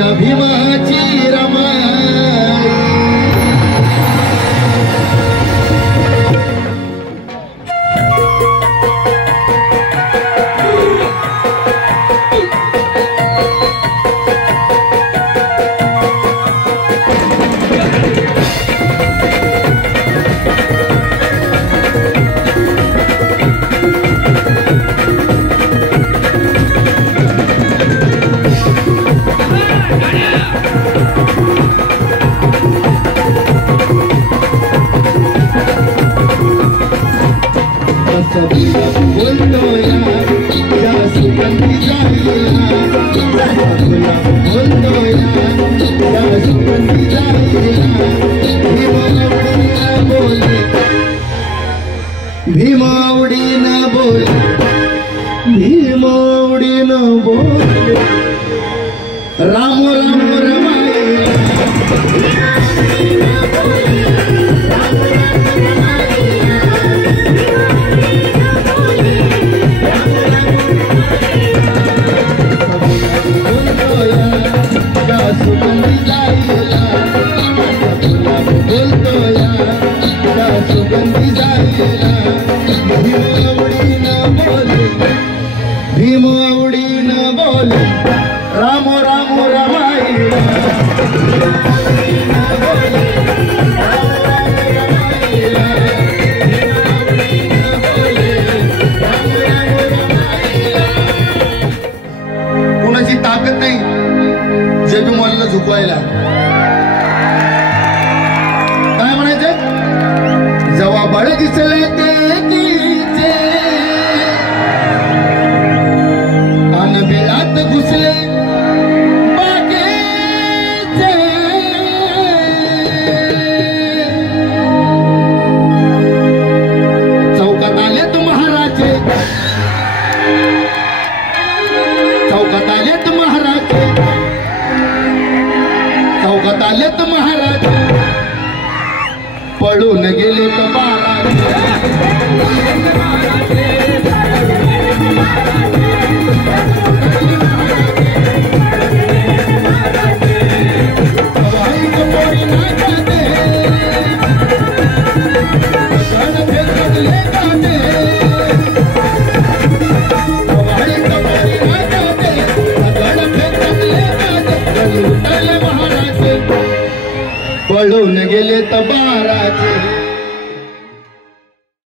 माझ्या भीमाची रमाई भीमावडी न बोल भीमावडी न बोल राम राम रमाई भीमावडी न बोल राम राम रमाई कुणाची ताकद नाही जेजुमाला झुकवायला काय म्हणायचे जेव्हा बळ दिसले ते घुसले बागेचे चौकात आलेत महाराजे चौकात आलेत महाराजे चौकात आलेत महाराजे पळून गेले तर पळून गेले तर बाराचे